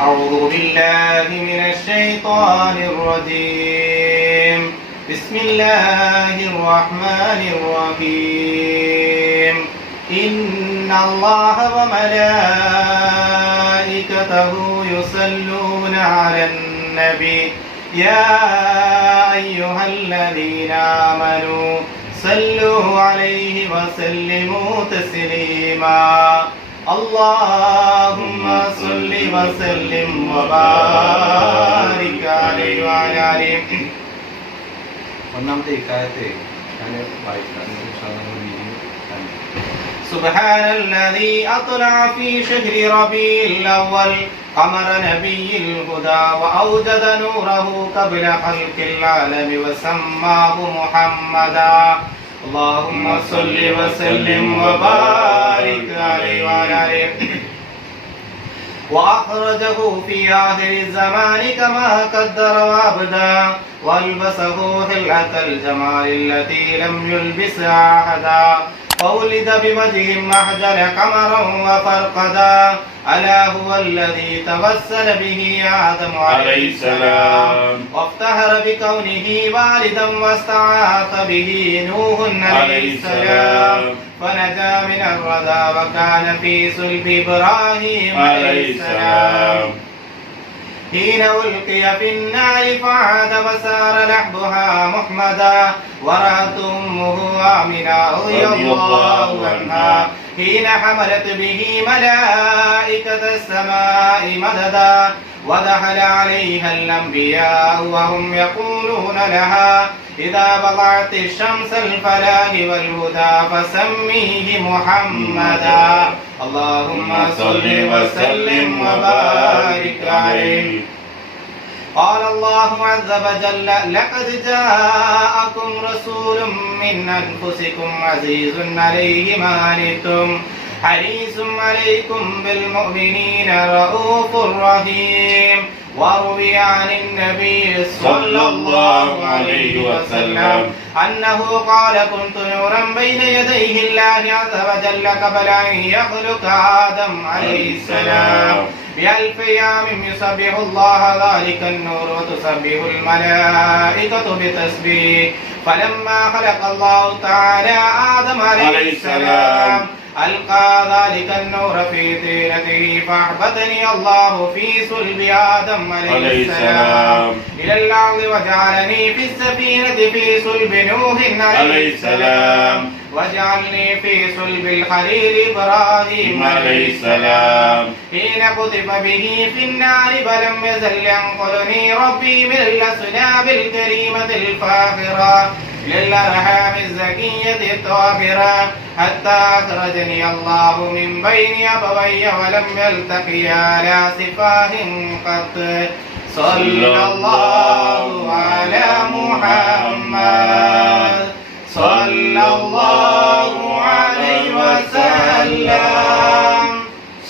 أعوذ بالله من الشيطان الرجيم بسم الله الرحمن الرحيم إن الله وملائكته يصلون على النبي يا أيها الذين آمنوا صلوا عليه وسلموا تسليما اللهم صل وسلم وبارك عليه وعلى آله. سبحان الذي أطلع في شهر ربيع الأول قمر نبي الهدى وأوجد نوره قبل خلق العالم وسماه محمدا اللهم صل وسلم وبارك عليه وعلى آله. وأخرجه في آخر الزمان كما قدر وأبدى والبسه خلعة الجمال التي لم يلبسها أحدا فولد بوجه محجل قمرا وفرقدا ألا هو الذي توسل به آدم عليه السلام وافتخر بكونه والدا واستعاذ به نوح عليه السلام فنجا من الردى وكان في صلب إبراهيم عليه السلام حين ألقي في النار فعاد وسار لحبها محمدا ورأت أمه آمنة رضي الله عنها حين حملت به ملائكة السماء مددا ودخل عليها الأنبياء وهم يقولون لها إذا بلغت الشمس الفلاح والهدى فسميه محمدا اللهم صل وسلم وبارك عليه. قال الله عز وجل لقد جاءكم رسول من أنفسكم عزيز عليه ما عنتم حريص عليكم بالمؤمنين رؤوف رحيم. وروي عن النبي صلى الله عليه وسلم أنه قال كنت نورا بين يديه الله عز وجل قبل أن يخلق آدم عليه السلام بألف أيام يسبح الله ذلك النور وتسبح الملائكة بتسبيح فلما خلق الله تعالى آدم عليه السلام ألقى ذلك النور في طينته فأحبتني الله في صلب آدم عليه السلام إلى الأرض وجعلني في السفينة في صلب نوح عليه السلام وجعلني في صلب الخليل إبراهيم عليه السلام حين قذف به في النار فلم يزل ينقلني ربي من الأصنام الكريمة الفاخرة للأرحام الزكية الطاهرة حتى أخرجني الله من بين أبوي ولم يلتقيا على سفاه قط صلى الله على محمد صلى الله عليه وسلم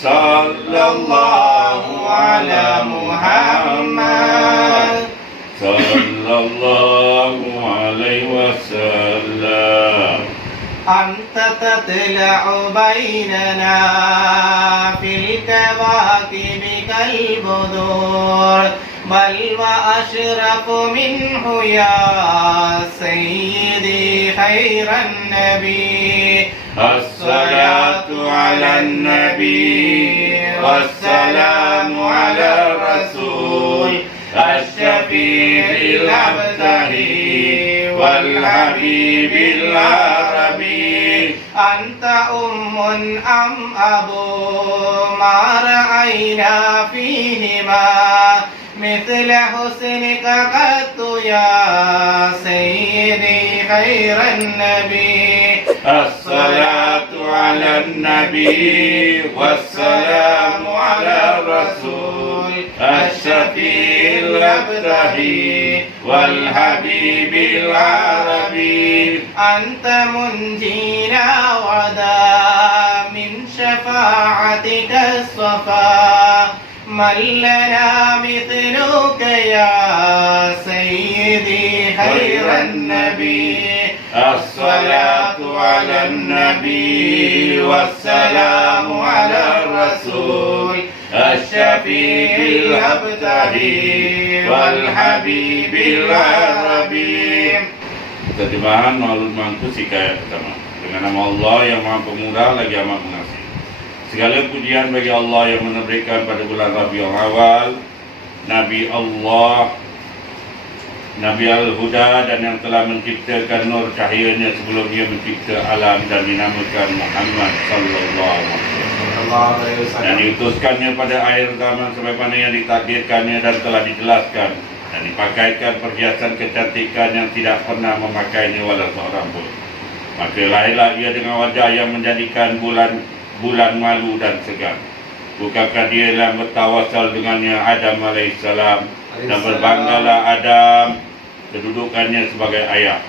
صلى الله على محمد صلى الله عليه وسلم. أنت تطلع بيننا في الكواكب كالبدور بل وأشرف منه يا سيدي خير النبي. الصلاة على النبي والسلام على الرسول الشفيع الأبتهي والحبيب العربي. أنت أم أم أبو ما رأينا فيهما مثل حسنك قط يا سيدي خير النبي. الصلاة على النبي والسلام على الرسول الشفيع الأبتهي والحبيب العربي. أنت منجينا غدا من شفاعتك الصفا من لنا مثلك يا سيدي خير النبي. الصلاة على النبي والسلام على الرسول الشفيع الأبتهي والحبيب العربي. Terjemahan Maulud Mankus hikayat pertama. Dengan nama Allah yang Maha Pemurah lagi amat pengasih. Segala pujian bagi Allah yang menerbitkan pada bulan Rabiul Awal Nabi Allah, Nabi Al-Huda, dan yang telah menciptakan nur cahayanya sebelum ia mencipta alam dan dinamakan Muhammad sallallahu alaihi wasallam, dan diutuskannya pada akhir zaman sebagaimana yang ditakdirkannya dan telah dijelaskan, dan dipakaikan perhiasan kecantikan yang tidak pernah memakainya walau seorang pun. Maka lahirlah ia dengan wajah yang menjadikan bulan malu dan segan. Bukankah dia yang bertawasal dengannya Adam alaihissalam, dan berbanggalah Adam kedudukannya sebagai ayah.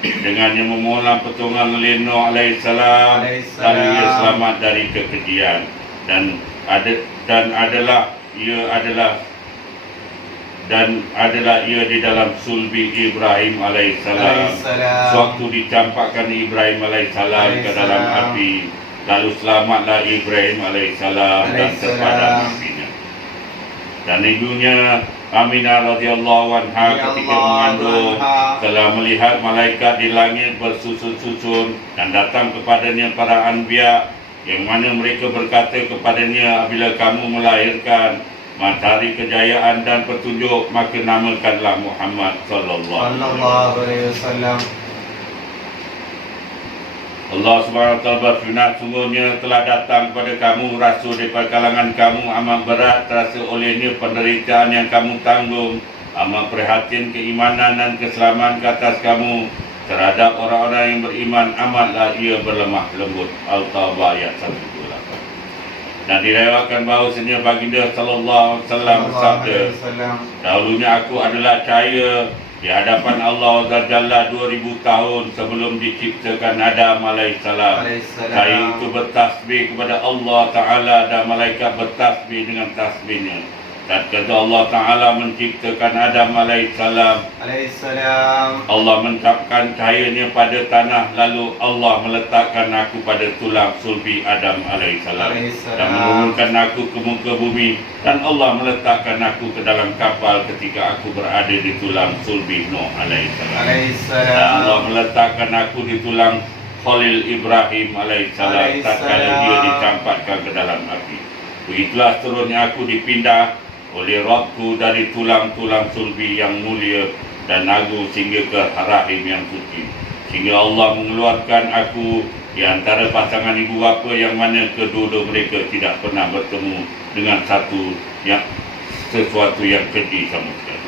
Dengannya memohon pertolongan oleh Nuh alaihissalam, lalu ia selamat dari kekejian. Dan adalah ia di dalam sulbi Ibrahim alaihissalam, sewaktu dicampakkan Ibrahim alaihissalam ke dalam api. Lalu selamatlah Ibrahim alaihissalam dan terpadam apinya. Dan ibunya Aminah radhiyallahu anha ketika mengandung telah melihat malaikat di langit bersusun-susun dan datang kepadanya para anbiya, yang mana mereka berkata kepadanya, apabila kamu melahirkan matahari kejayaan dan petunjuk, maka namakanlah Muhammad sallallahu alaihi wasallam. Allah Subhanahu wa taala berfirman, sungguhnya telah datang kepada kamu rasul daripada kalangan kamu, amat berat terasa olehnya penderitaan yang kamu tanggung, amat prihatin keimanan dan keselamatan ke atas kamu. Terhadap orang-orang yang beriman amatlah ia berlemah lembut. Al-Taubah ayat 128. Dan direwatkan bahawasanya baginda sallallahu alaihi wasallam bersabda, dahulunya aku adalah cahaya di hadapan Allah Jalla 2000 tahun sebelum diciptakan Adam alaihissalam. Cahaya itu bertasbih kepada Allah Ta'ala dan malaikat bertasbih dengan tasbihnya. Dan kata Allah Ta'ala menciptakan Adam alaihissalam, Allah menetapkan cahayanya pada tanah, lalu Allah meletakkan aku pada tulang sulbi Adam alaihissalam dan menurunkan aku ke muka bumi, dan Allah meletakkan aku ke dalam kapal ketika aku berada di tulang sulbi Nuh alaihissalam, dan Allah meletakkan aku di tulang Khalil Ibrahim alaihissalam tatkala dia dicampakkan ke dalam api. Begitulah seterusnya aku dipindah oleh Rabbku dari tulang-tulang sulbi yang mulia dan agung sehingga ke rahim yang suci, sehingga Allah mengeluarkan aku di antara pasangan ibu bapa yang mana kedua-dua mereka tidak pernah bertemu dengan sesuatu yang keji sama sekali.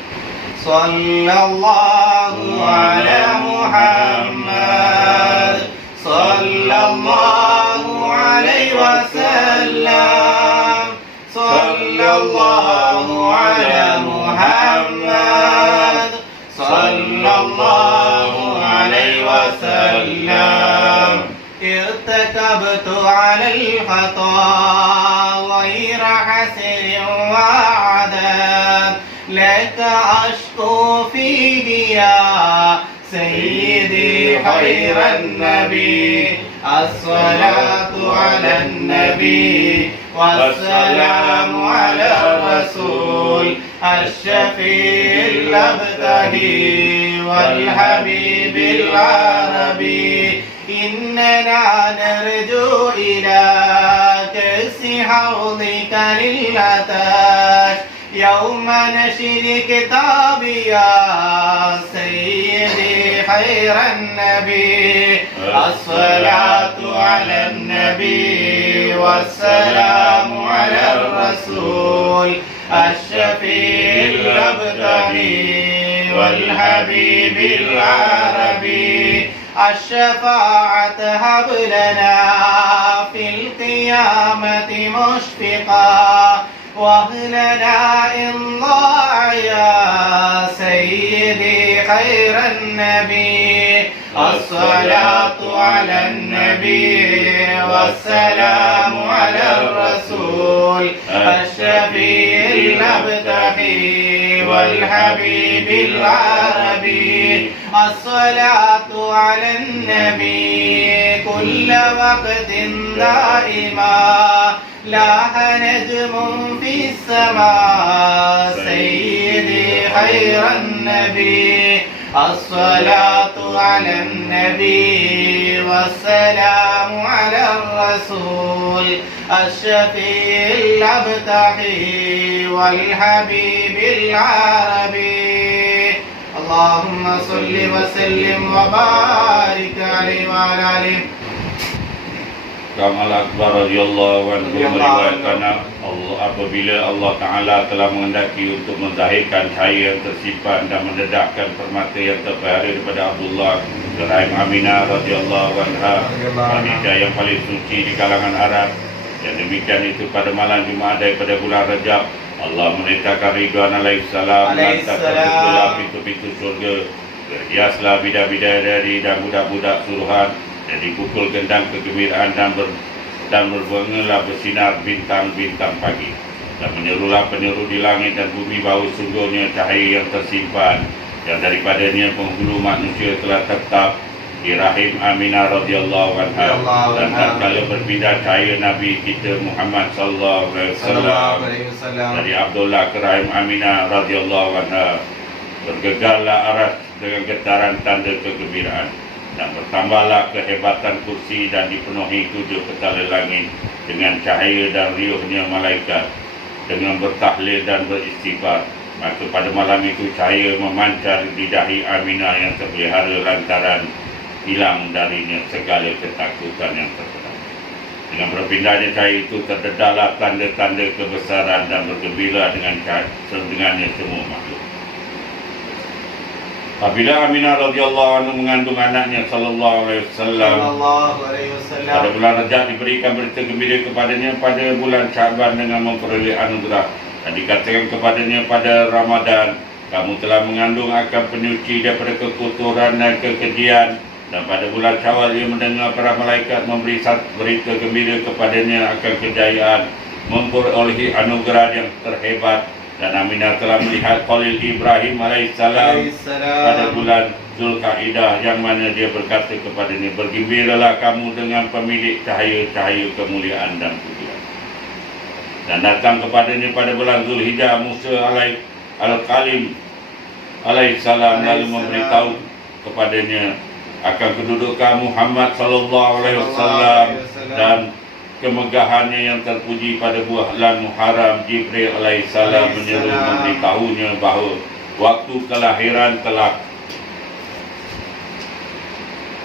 Sallallahu ala Muhammad, sallallahu alaihi wasallam, sallallahu ala Muhammad, sallallahu alaihi wasallam. Irtakabtu ala al-khata ghayra hasrin wa adab, laka ashku fihi ya سيدي خير النبي. الصلاة على النبي والسلام على الرسول الشفيع الأبتهي والحبيب العربي. إننا نرجو إلى كأس حوضك للعطاش يوم نشر كتابي يا سيدي خير النبي. الصلاة على النبي والسلام على الرسول الشفيع الأبتهي والحبيب العربي. الشفاعة هب لنا في القيامة مشفقا واهلنا إن ضاع يا سيدي خير النبي. الصلاة على النبي والسلام على الرسول الشفيع الأبتهي والحبيب العربي. الصلاة على النبي كل وقت دائما لاح نجم في السماء سيدي خير النبي الصلاة على النبي والسلام على الرسول الشفيع الأبتحي والحبيب العربي اللهم صل وسلم وبارك عليه وعلى آله. Kamal Akbar radhiyallahu anhu meriwayatkan Allah apabila Allah Ta'ala telah mengendaki untuk menzahirkan cahaya yang tersimpan dan mendedahkan permata yang terpelihara daripada Abdullah ke rahim Aminah radhiyallahu anha, wanita yang paling suci di kalangan Arab. Dan demikian itu pada malam Jumaat daripada bulan Rajab, Allah menetapkan Ridwan alaihissalam lantas terbukalah pintu-pintu surga. Berhiaslah bidadari dan budak-budak suruhan, dan dipukul gendang kegembiraan dan berbungalah bersinar bintang-bintang pagi. Dan menyerulah penyeru di langit dan bumi bahawa sungguhnya cahaya yang tersimpan yang daripadanya penghulu manusia telah tetap di rahim Aminah radhiyallahu anha. Dan tatkala berpindah cahaya Nabi kita Muhammad sallallahu alaihi wasallam dari Abdullah ke rahim Aminah radhiyallahu anha, bergegarlah aras dengan getaran tanda kegembiraan, dan bertambahlah kehebatan kursi dan dipenuhi 7 petala langit dengan cahaya dan riuhnya malaikat dengan bertahlil dan beristighfar. Maka pada malam itu cahaya memancar di dahi Aminah yang terpelihara lantaran hilang darinya segala ketakutan yang terberat. Dengan berpindahnya cahaya itu terdedahlah tanda-tanda kebesaran dan bergembira dengannya semua makhluk. Apabila Aminah radhiyallahu anha mengandung anaknya sallallahu alaihi wasallam, pada bulan Rajab diberikan berita gembira kepadanya pada bulan Syaban dengan memperoleh anugerah, dan dikatakan kepadanya pada Ramadan, kamu telah mengandung akan penyuci daripada kekotoran dan kekejian. Dan pada bulan Syawal ia mendengar para malaikat memberi berita gembira kepadanya akan kejayaan, memperolehi anugerah yang terhebat. Dan Aminah telah melihat Khalil Ibrahim alaihissalam pada bulan Zulkaidah, yang mana dia berkata kepadanya, bergembiralah kamu dengan pemilik cahaya-cahaya kemuliaan dan pujian. Dan datang kepadanya pada bulan Zulhijjah Musa al-Kalim alaihissalam, lalu memberitahu kepadanya akan kedudukan Muhammad sallallahu alaihi wasallam dan kemegahannya yang terpuji pada bulan Muharram. Jibril alaihissalam menyeru memberitahunya bahawa waktu kelahiran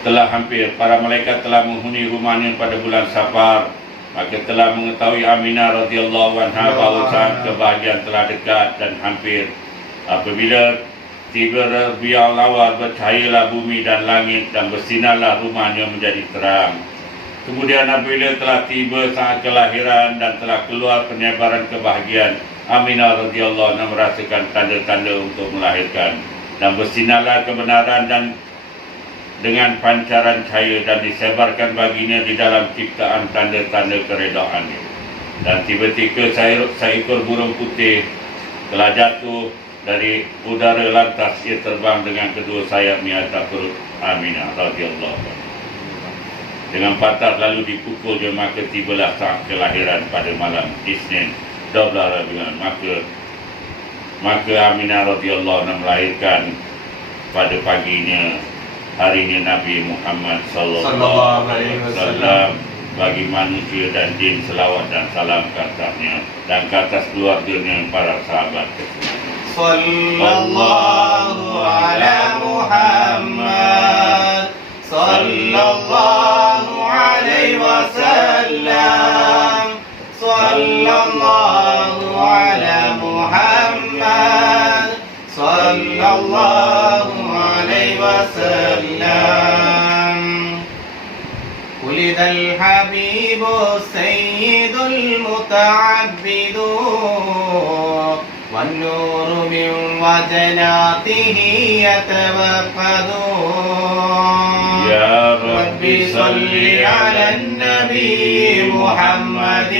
telah hampir. Para malaikat telah menghuni rumahnya pada bulan Safar. Maka telah mengetahui Aminah radhiyallahu anha bahawa saat kebahagiaan telah dekat dan hampir. Apabila tiba Rabiul Awwal, bercahayalah bumi dan langit dan bersinarlah rumahnya menjadi terang. Kemudian apabila telah tiba saat kelahiran dan telah keluar penyebaran kebahagiaan, Aminah radhiyallahu anha merasakan tanda-tanda untuk melahirkan, dan bersinarlah kebenaran dan dengan pancaran cahaya, dan disebarkan baginya di dalam ciptaan tanda-tanda keredaannya. Dan tiba-tiba seekor burung putih telah jatuh dari udara, lantas ia terbang dengan kedua sayapnya atas perut Aminah radhiyallahu anha. Dengan patah lalu dipukul dia, maka tibalah saat kelahiran pada malam Isnin 12 Rabiul. Maka Aminah radhiyallahu anha melahirkan pada paginya harinya Nabi Muhammad sallallahu alaihi wasallam. Bagi manusia dan jin selawat dan salam ke atasnya dan ke atas keluarganya para sahabat. Sallallahu ala Muhammad sallallahu alaihi wasallam. Sallallahu ala Muhammad sallallahu alaihi wasallam. ولد الحبيب السيد المتعبد والنور من وجناته يتوقد. يا رب صل على النبي محمد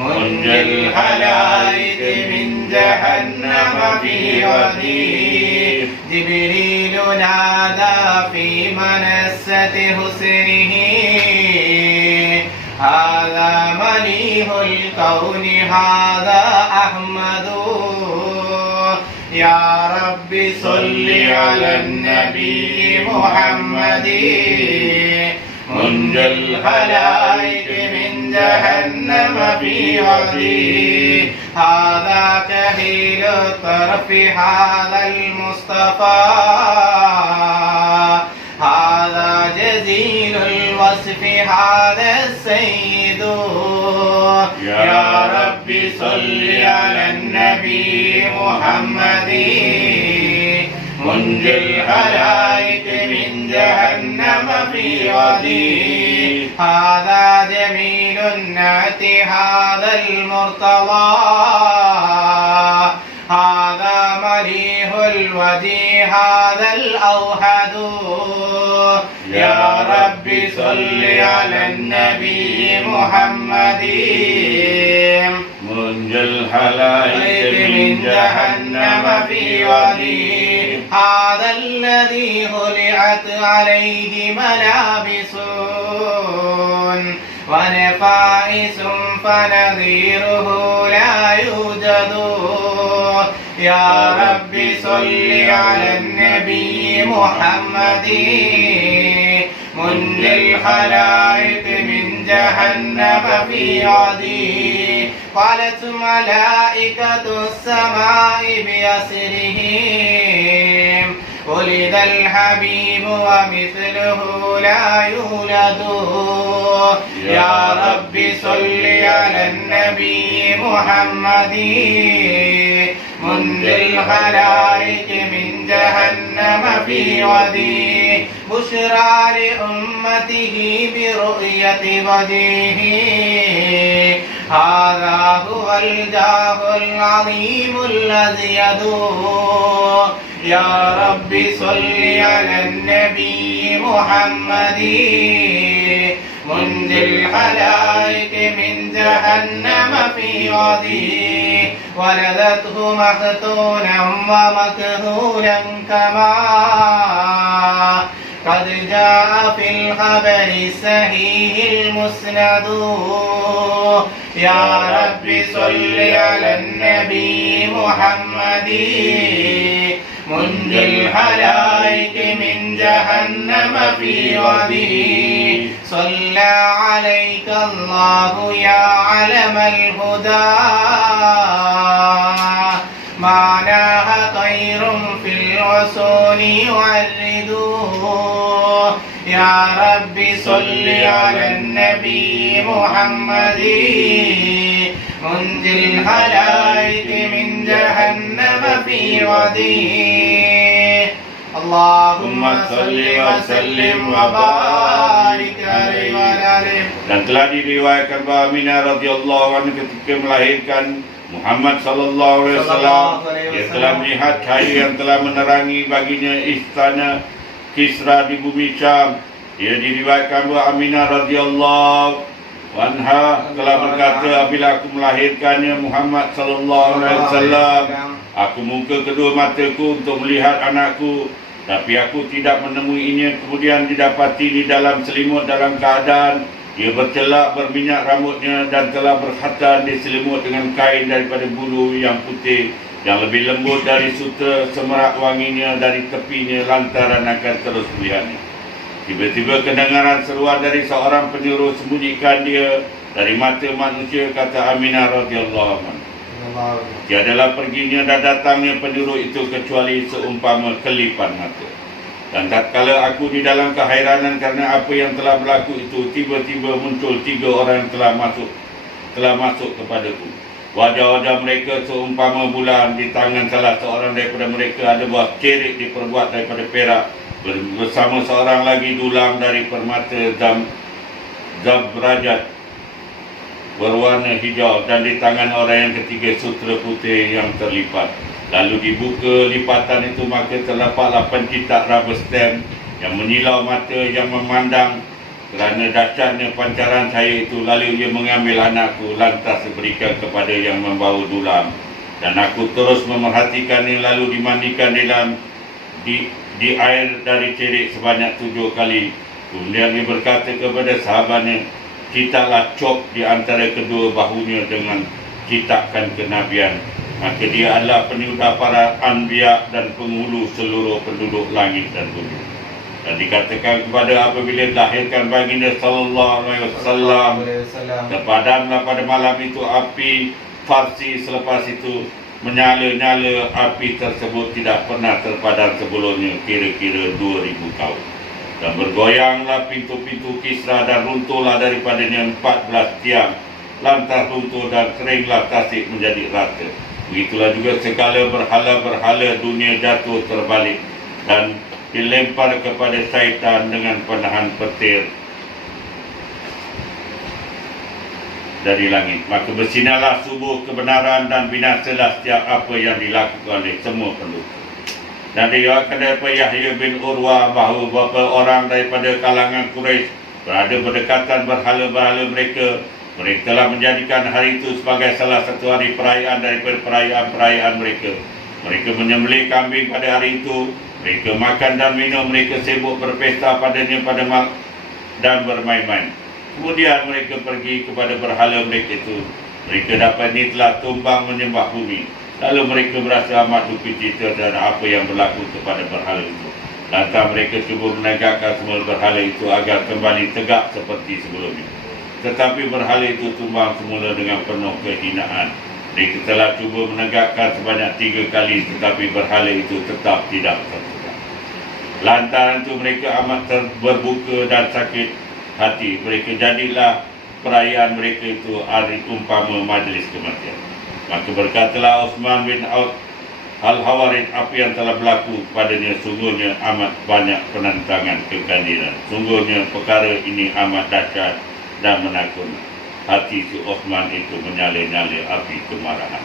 منجي الخلائق من جهنم في غدير. جبريل نادى في منسة حسنه هذا مليح الكون هذا أحمد يا رب صل على النبي محمد منجى الخلائق من جهنم في غدي هذا كهيل الطرف هذا المصطفى هذا جزيل الوصف هذا السيد يا رب صل على النبي محمد منجي الخلائق من جهنم في غدي هذا جميل النعت هذا المرتضى هذا مليح الودي هذا الأوحد يا رب صل على النبي محمد منجى الخلائق من جهنم في غدي هذا الذي خلعت عليه ملابس ونفائس فنظيره لا يوجد يا رب صل على النبي محمد منجي الخلائق من جهنم في غدي قالت ملائكة السماء بأسره ولد الحبيب ومثله لا يولد يا رب صل على النبي محمد منجي الخلائق من جهنم في غدي بشرى لأمته برؤية وجهه هذا هو الجاه العظيم الذي يدعو يا رب صل على النبي محمد منجي الخلائق من جهنم في غدي ولدته مختونا ومكهولا كما قد جاء في الخبر الصحيح المسند يا رب صل على النبي محمد منجي الخلائق من جهنم في غدي صلى عليك الله يا علم الهدى معناها خير في الرسول يعرضوه يا رب صل على النبي محمد منجي الخلائق من جهنم في غدي اللهم صل وسلم وبارك عليه وعلى آله. Dan telah diriwayatkan bahwa Aminah radhiyallahu anha ketika melahirkan Muhammad sallallahu alaihi wasallam, dia telah melihat cahaya yang telah menerangi baginya istana Kisra di bumi Syam. Dia diriwayatkan bahwa Aminah radhiyallahu anha telah berkata, apabila aku melahirkannya Muhammad sallallahu alaihi wasallam, aku buka kedua mataku untuk melihat anakku, tapi aku tidak menemuinya. Kemudian didapati di dalam selimut dalam keadaan dia bercelak berminyak rambutnya dan telah berkhatan diselimut dengan kain daripada bulu yang putih yang lebih lembut dari sutra, semerak wanginya dari tepinya lantaran akan terus melihatnya. Tiba-tiba kedengaran seruan dari seorang penyuruh sembunyikan dia dari mata manusia, kata Aminah radhiyallahu anha. Tiadalah perginya dan datangnya penyuruh itu kecuali seumpama kelipan mata. Dan tatkala aku di dalam kehairanan karena apa yang telah berlaku itu, tiba-tiba muncul 3 orang yang telah masuk kepadaku. Wajah-wajah mereka seumpama bulan. Di tangan salah seorang daripada mereka ada buah cerik diperbuat daripada perak, bersama seorang lagi dulang dari permata zabrajat berwarna hijau, dan di tangan orang yang ketiga sutra putih yang terlipat. Lalu dibuka lipatan itu, maka terdapatlah pencitak rubber stamp yang menyilau mata yang memandang kerana dahsyatnya pancaran cahaya itu. Lalu ia mengambil anakku lantas berikan kepada yang membawa dulang, dan aku terus memerhatikannya. Lalu dimandikan di air dari cerik sebanyak 7 kali. Kemudian dia berkata kepada sahabatnya, citalah cop di antara kedua bahunya dengan citakan kenabian. Maka dia adalah penyudah para anbiya dan penghulu seluruh penduduk langit dan bumi. Dan dikatakan kepada apabila dilahirkan baginda sallallahu alaihi wasallam, terpadamlah pada malam itu api Farsi. Selepas itu menyala-nyala api tersebut tidak pernah terpadam sebelumnya, kira-kira 2000 tahun. Dan bergoyanglah pintu-pintu Kisra dan runtuhlah daripadanya 14 tiang, lantas runtuh dan keringlah tasik menjadi rata. Begitulah juga segala berhala-berhala dunia jatuh terbalik dan dilempar kepada syaitan dengan penahan petir dari langit. Maka bersinarlah subuh kebenaran dan binasalah setiap apa yang dilakukan oleh semua penduduk. Dan diriwayatkan daripada Yahya bin Urwah bahawa beberapa orang daripada kalangan Quraisy berada berdekatan berhala-berhala mereka. Mereka telah menjadikan hari itu sebagai salah satu hari perayaan daripada perayaan-perayaan mereka. Mereka menyembelih kambing pada hari itu. Mereka makan dan minum. Mereka sibuk berpesta padanya pada malam dan bermain-main. Kemudian mereka pergi kepada berhala mereka itu. Mereka dapati telah tumbang menyembah bumi. Lalu mereka merasa amat duka cita dan apa yang berlaku kepada berhala itu. Lantas mereka cuba menegakkan semua berhala itu agar kembali tegak seperti sebelumnya. Tetapi berhala itu tumbang semula dengan penuh kehinaan. Mereka telah cuba menegakkan sebanyak 3 kali, tetapi berhala itu tetap tidak tertegak. Lantaran itu mereka amat berbuka dan sakit hati. Mereka jadilah perayaan mereka itu hari umpama majlis kematian. Maka berkatalah Utsman bin Al-Hawarid, apa yang telah berlaku padanya sungguhnya amat banyak penentangan keganjilan. Sungguhnya perkara ini amat dahsyat dan menakutkan. Hati si Utsman itu menyala-nyala api kemarahan.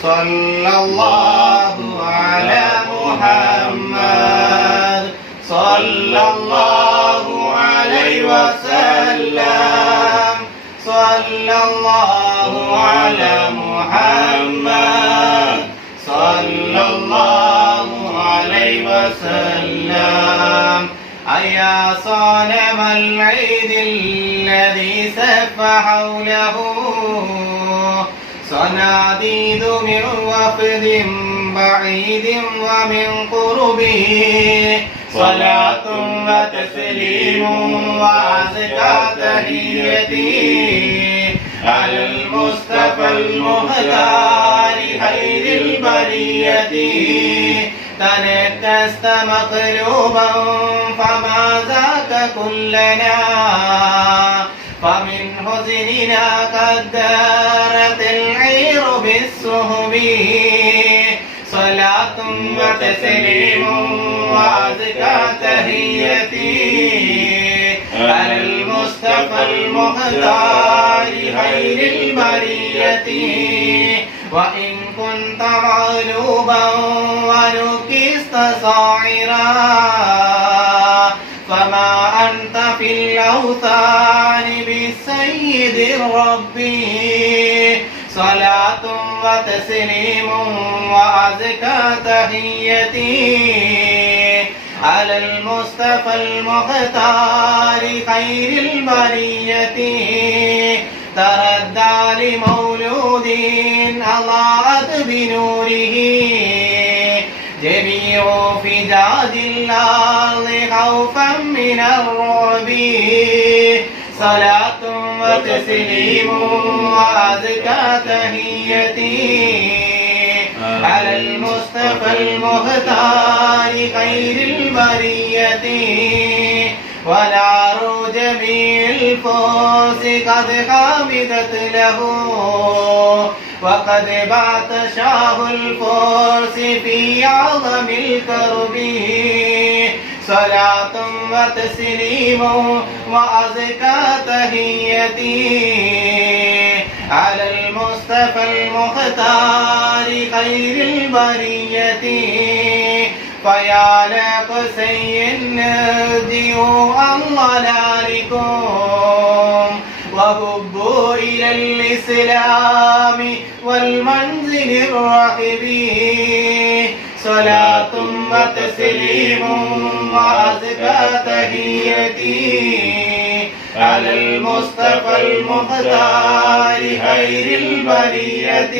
Sallallahu ala Muhammad, sallallahu alaihi wasallam, sallallahu ala Muhammad, sallallahu alaihi wasallam. أيا صانم العيد الذي سف حوله صناديد من وفد بعيد ومن قربه صلاة وتسليم وأزكى تحيتي على المصطفى المختار خير البرية تنكست مقلوبا فما ذاك كلنا فمن حزننا قد دارت العير بالسهب صلاة وتسليم وأزكى تحيتي على المصطفى المختار خير البرية وإن كنت مغلوبا ونكست صاعرا فما أنت في الأوثان بالسيد الربي صلاة وتسليم وأزكى تحيتي على المصطفى المختار خير البرية تردى لمولود أضاءت بنوره جميع فجاج الأرض خوفا من الرعب صلاة وتسليم وأزكى تحيتي على المصطفى المختار خير البرية ونار جميع الفرس قد خامدت له وقد بعث شاه الفرس في أعظم الكرب صلاة وتسليم وأزكى تحيتي على المصطفى المختار خير البرية فيا لقسي نرجو الله لكم وهبوا إلى الإسلام والمنزل الرحب صلاة وتسليم وأزكى تحيتي على المصطفى المختار خير البرية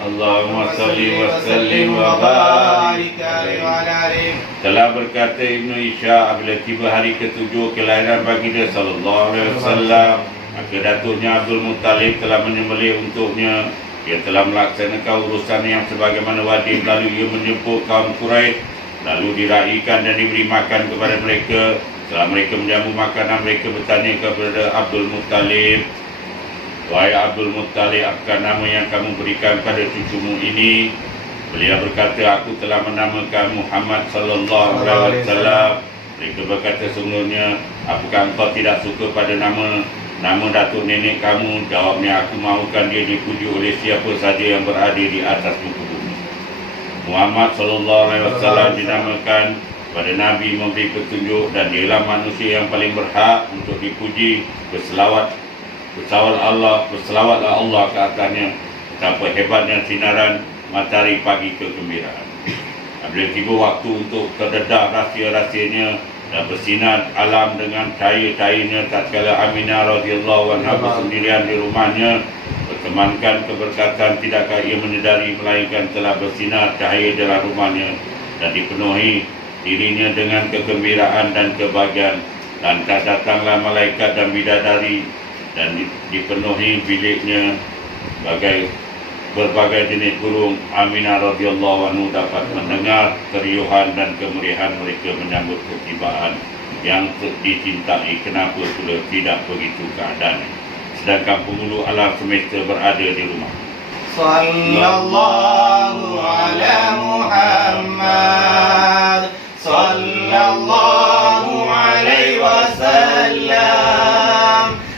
Allahumma salli wa sallim wa وبارك barik عليه وعلى آله. Telah berkata Ibnu Isya apabila tiba hari ke-7 kelahiran baginda sallallahu alaihi wasallam, maka datuknya Abdul Muttalib telah menyembelih untuknya. Dia telah melaksanakan urusan yang sebagaimana wajib, lalu ia menjemput kaum Quraisy, lalu diraikan dan diberi makan kepada mereka. Setelah mereka menjamu makanan, mereka bertanya kepada Abdul Muttalib, "Wahai Abdul Muttalib, apakah nama yang kamu berikan pada cucumu ini?" Beliau berkata, "Aku telah menamakan Muhammad sallallahu alaihi wasallam." Mereka berkata, "Sungguhnya, apakah engkau tidak suka pada nama datuk nenek kamu?" Jawabnya, "Aku mahukan dia dipuji oleh siapa saja yang berada di atas muka bumi." Muhammad sallallahu alaihi wasallam dinamakan pada Nabi memberi petunjuk, dan dialah manusia yang paling berhak untuk dipuji. Berselawatlah Allah ke atasnya. Betapa hebatnya sinaran matahari pagi kegembiraan. Apabila tiba waktu untuk terdedah rahsia-rahsianya dan bersinar alam dengan cahaya-cahayanya, tatkala Aminah radhiyallahu anha bersendirian di rumahnya, bertemankan keberkatan, tidakkah ia menyedari melainkan telah bersinar cahaya dalam rumahnya dan dipenuhi dirinya dengan kegembiraan dan kebahagiaan. Lantas datanglah malaikat dan bidadari dan dipenuhi biliknya berbagai jenis burung. Aminah radhiyallahu anhu dapat mendengar keriuhan dan kemeriahan mereka menyambut ketibaan yang dicintai. Kenapa sudah tidak begitu keadaannya, sedangkan penghulu alam semesta berada di rumah. Sallallahu ala Muhammad, sallallahu alaihi wasallam,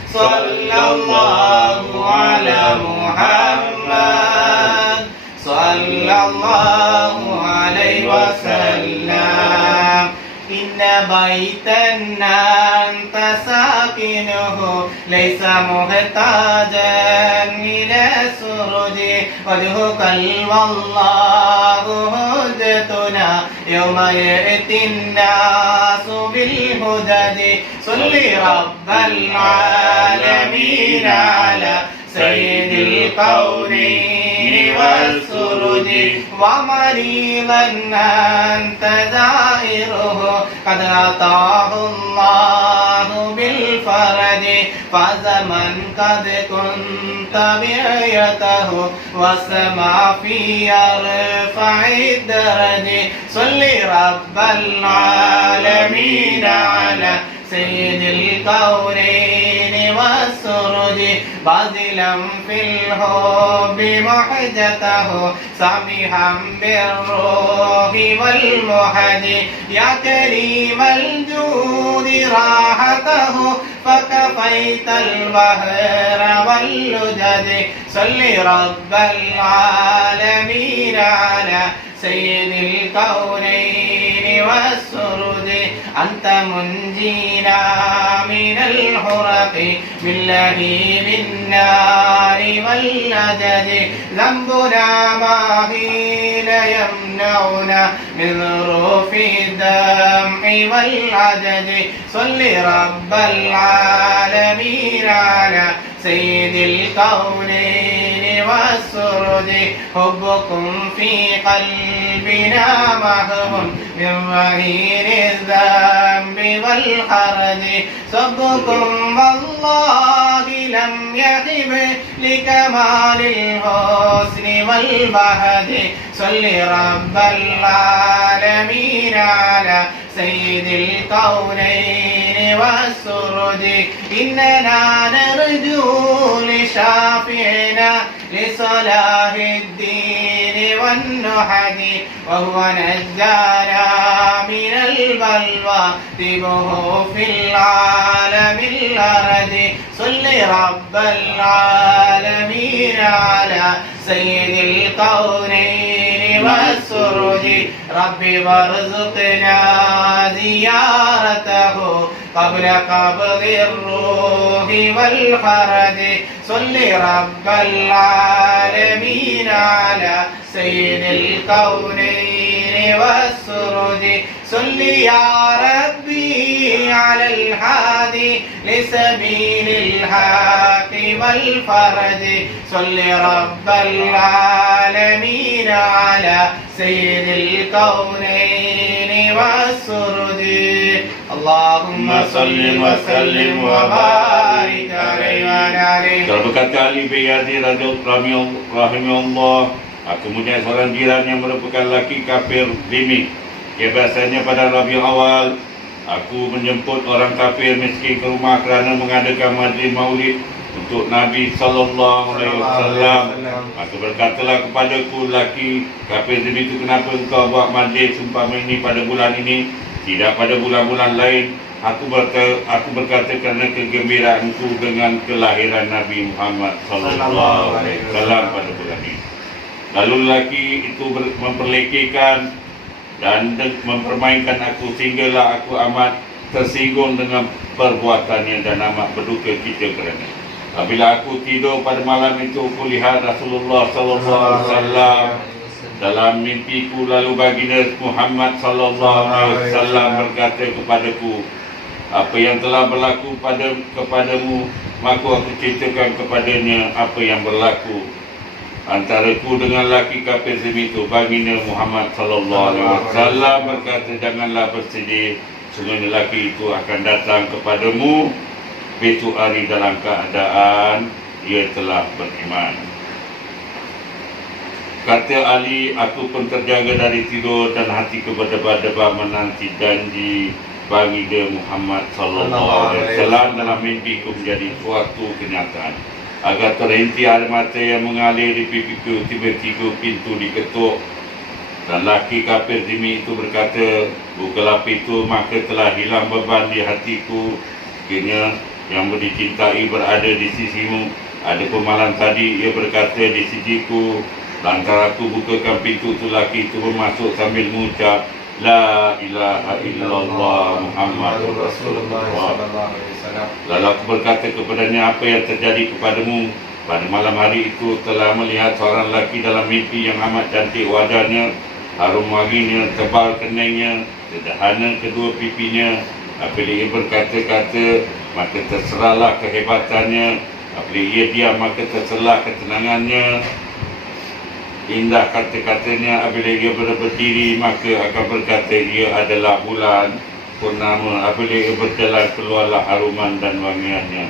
sallallahu ala Muhammad, sallallahu alaihi wasallam. Inna baitan anta sakinuhu laysa muhtajan ila surudi wajhukal wallahu hujjatuna yawma ya'tin nasu bil hudadi. Salli rabbal alamin ala sayyidil qawnaini was-surudi wa maridan anta zairuhu qad ataahu Allahu bil faradi fazaman qad kunta bi'ayatahu wasma fi arfa'id daradi. Salli rabbal alamin ala sayyidil qawnaini was-surudi bazilan fil hubbi muhjatahu samihan birruhi wal muhadi ya karimal judi rahatahu fakafaital bahra wal lujadi. Salli rabbal alamin ala sayyidil qawnaini was-surudi anta munjina minal huraqi billahi min nari wal ajadi. Zambuna ma hina yamnauna min rufi dam'i wal ajadi. Salli rabbal alamin ala sayyidil qawnaini was-surudi hubbukum fi qalbina mahmun min rahiniz zambi wal harji. Sabbukum wallahi lam yakhib likamalil husni wal bahdi. Salli rabbal alamin ala sayyidil qawnaini was-surudi innana narju li shafi'ina li salahid din wan nuhadi wa huwa najjana min al balwa tibuhu fil alamil ardi. Salli rabbal alamin ala sayyidil qawnaini was-surudi rabbi warzuqna ziyaratahu qabla qabdir ruhi wal faradi. Salli rabbal alamin ala sayyidil qawnaini was-surudi صل يا ربي على الهادي لسبيل الحق والفرج صل رب العالمين على سيد الكونين والسرج اللهم صل وسلم وبارك عليه وعلى آله. Berkata Ali bin Yazid rahimahullah, aku punya seorang jiran yang merupakan laki kafir zimmi. Biasanya pada Rabiul Awal, aku menjemput orang kafir miskin ke rumah kerana mengadakan majlis maulid untuk Nabi sallallahu alaihi wasallam. Maka berkatalah kepadaku, laki kafir zimmi itu, kenapa engkau buat majlis seumpama ini pada bulan ini, tidak pada bulan-bulan lain? Aku berkata kerana kegembiraanku dengan kelahiran Nabi Muhammad sallallahu alaihi wasallam pada bulan ini. Lalu lelaki itu memperlekehkan dan mempermainkan aku sehinggalah aku amat tersinggung dengan perbuatannya dan amat berduka cita kerana. Apabila aku tidur pada malam itu, aku lihat Rasulullah sallallahu alaihi wasallam dalam mimpiku, lalu baginda Muhammad sallallahu alaihi wasallam berkata kepadaku, apa yang telah berlaku kepadamu, maka aku ceritakan kepadanya apa yang berlaku antaraku dengan laki kafir zimmi itu. Baginda Muhammad sallallahu alaihi wasallam berkata, janganlah bersedih, sungguh lelaki itu akan datang kepadamu besok hari dalam keadaan ia telah beriman. Kata Ali, aku pun terjaga dari tidur dan hatiku berdebar-debar menanti janji baginda Muhammad sallallahu alaihi wasallam dalam mimpiku menjadi suatu kenyataan. Agar terhenti air mata yang mengalir di pipiku, tiba-tiba pintu diketuk dan laki kafir zimmi itu berkata, bukalah pintu, maka telah hilang beban di hatiku. Kiranya yang dicintai berada di sisimu. Ada malam tadi ia berkata di sisiku. Lantaran aku bukakan pintu tu, laki itu bermasuk sambil mengucap, La ilaha illallah Muhammadur Rasulullah. Lalu aku berkata kepadanya, apa yang terjadi kepadamu? Pada malam hari itu telah melihat seorang lelaki dalam mimpi yang amat cantik wajahnya, harum wanginya, tebal keningnya, sederhana kedua pipinya. Apabila ia berkata-kata, maka terserahlah kehebatannya. Apabila ia diam, maka terserah ketenangannya. Indah kata-katanya. Apabila ia berdiri, maka akan berkata ia adalah bulan purnama. Apabila ia berjalan, keluarlah haruman dan wangiannya.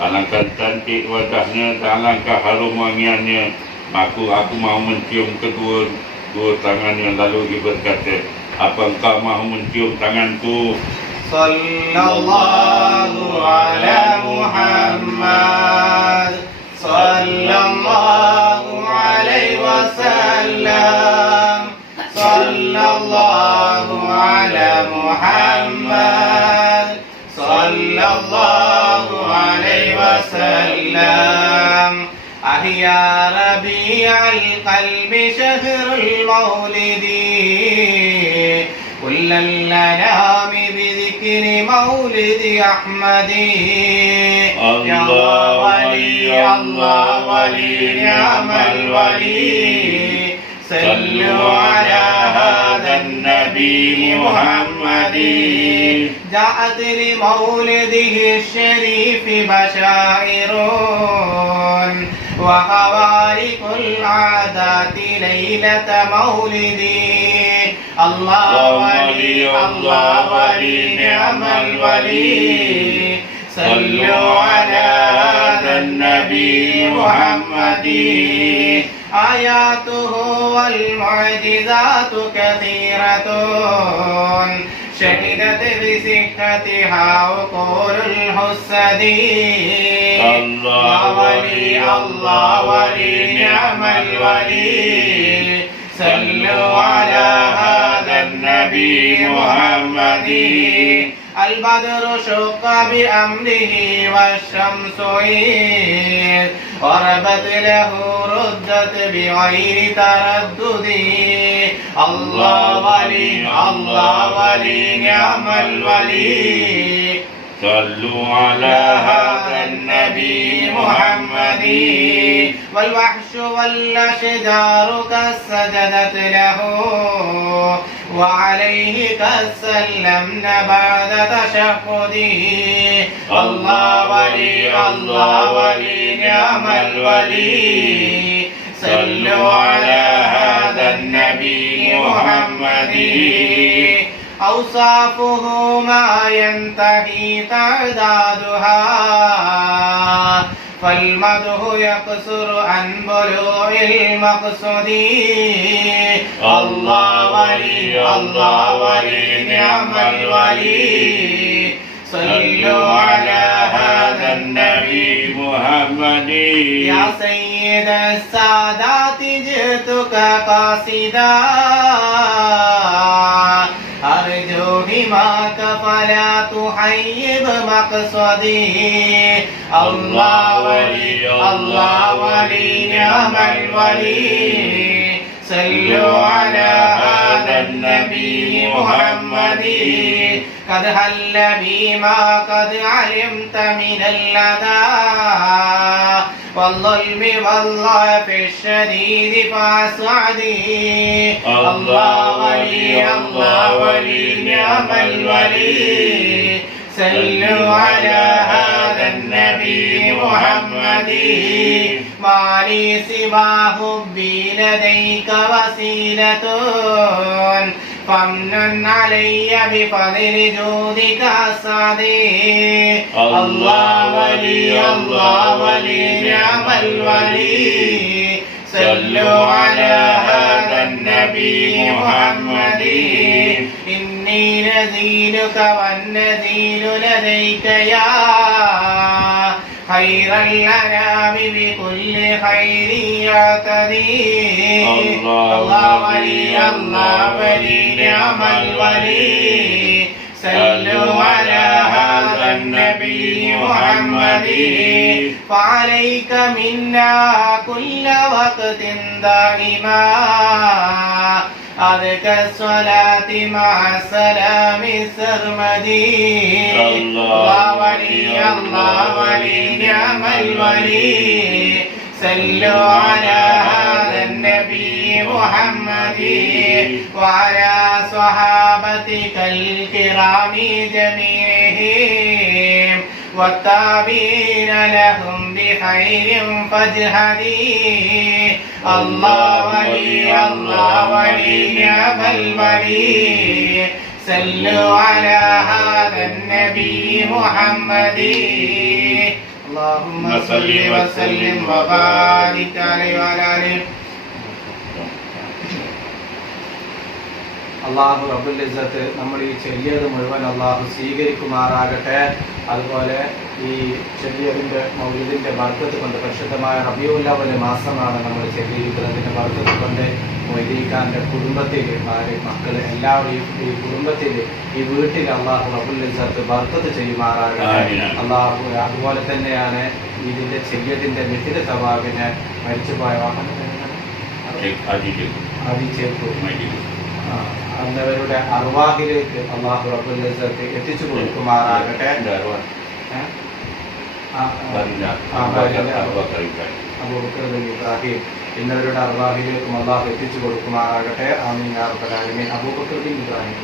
Alangkah cantik wajahnya dan alangkah harum wangiannya. Maka aku mahu mencium kedua tangannya. Lalu ia berkata, apa engkau mahu mencium tanganku? Sallallahu ala Muhammad, sallallahu alaihi wasallam, sallallahu ala Muhammad, sallallahu alaihi wasallam. Ahya rabi'al qalbi shahrul maulidi, كل الأنام بذكر مولد أحمد. يا الله ولي الله ولي نعم الولي. صلوا على هذا النبي محمد. جاءت لمولده الشريف بشائر وخوارق العادات ليلة مولدي. الله ولي الله ولي نعم الولي. صلوا على هذا النبي محمد. آياته والمعجزات كثيرة شهدت بصحتها عقول الحسد. الله ولي الله ولي نعم الولي. صلوا على هذا النبي محمد. البدر شق بأمره والشمس إذ غربت له ردت بغير تردد. الله ولي الله ولي نعم الولي. صلوا على هذا النبي محمد والوحش والأشجار قد سجدت له وعليه قد سلمنا بعد تشهده الله ولي نعم الولي صلوا على هذا النبي محمد أوصافه ما ينتهي تعدادها فالمدح يقصر عن بلوغ المقصود الله ولي نعم الولي صلوا على هذا النبي محمد يا سيد السادات جئتك قاصدا أرجو هماك فلا تحيب مقصدي الله ولي نعم الولي صلوا على هذا النبي محمد قد هل بما قد علمت من اللدى والظلم والضعف الشديد فأسعدي الله ولي نعم الولي صلوا على هذا النبي محمد ما لي سوى حبي لديك وسيلة فامنن علي بفضل جودك السعدي الله ولي نعم الولي صلوا على هذا النبي محمد إني نذيرك والنذير لديك يا خير الأنام بكل خير يعتدي الله ولي نعم الولي صلوا على هذا النبي محمد فعليك منا كل وقت دائما أذكى الصلاة مع السلام السرمدي الله ولي نعم الولي صلوا على هذا النبي محمد وعلى صحابتك الكرام جميعهم والتابعين لهم بخير فاجهدي الله ولي نعم الولي صلوا على هذا النبي محمد اللهم صل وسلم وبارك عليه وعلى آله അള്ളാഹു റബ്ബുൽ ഇസ്സത്ത് നമ്മൾ ഈ ചെല്ലിയത് മുഴുവൻ അള്ളാഹു സ്വീകരിക്കുമാറാകട്ടെ. അതുപോലെ ഈ ചെല്ലിയതിൻ്റെ മൗലിദിൻ്റെ ബർക്കത്ത് കൊണ്ട് പരിശുദ്ധമായ റബീഉൽ അവ്വൽ മാസമാണ് നമ്മൾ ചെല്ലിയിരിക്കുന്നതിൻ്റെ ബർക്കത്ത് കൊണ്ട് മൊയ്തീഖാൻ്റെ കുടുംബത്തിൽ ഭാര്യ മക്കൾ എല്ലാവരും ഈ കുടുംബത്തിൽ ഈ വീട്ടിൽ അള്ളാഹു റബ്ബുൽ ഇസ്സത്ത് ബർക്കത്ത് ചെയ്യുമാറാകട്ടെ. അള്ളാഹു അതുപോലെ തന്നെയാണ് ഇതിൻ്റെ ചെല്ലിയതിൻ്റെ മിഥില സവാബിനെ മരിച്ചുപോയ ആദിച്ചേക്കു എന്നവരുടെ അർവാഹിലേക്ക് അള്ളാഹു റബ്ബുൽ ഇസ്സത്ത് എത്തിച്ചു കൊടുക്കുമാറാകട്ടെ. അബൂബക്കർ ഇബ്രാഹിം എന്നവരുടെ അർവാഹിലേക്കും അള്ളാഹു എത്തിച്ചു കൊടുക്കുമാറാകട്ടെ. ആമീൻ യാ റബ്ബൽ ആലമീൻ. അബൂബക്കർ ഇബ്രാഹിം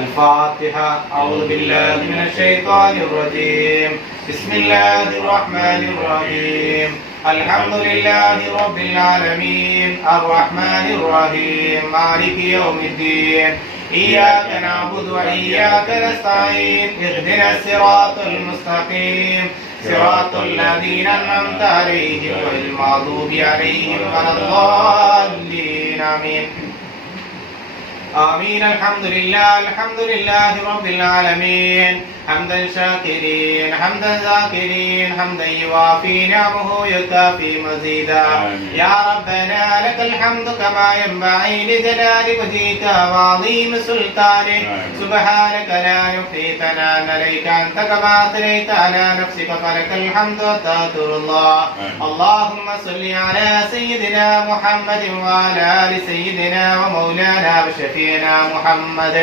الفاتحة. أعوذ بالله من الشيطان الرجيم. بسم الله الرحمن الرحيم. الحمد لله رب العالمين الرحمن الرحيم مالك يوم الدين إياك نعبد وإياك نستعين اهدنا الصراط المستقيم صراط الذين أنعمت عليهم غير المغضوب عليهم ولا الضالين آمين آمين. الحمد لله رب العالمين حمدا شاكرين حمدا ذاكرين حمدا يوافي نعمه يكافي مزيدا. يا ربنا لك الحمد كما ينبغي لجلال وجهك وعظيم سلطانك. سبحانك لا نحصي ثناء عليك أنت كما أثنيت على نفسك فلك الحمد وتأثر الله. اللهم صل على سيدنا محمد وعلى آل سيدنا ومولانا وشفيعنا محمد.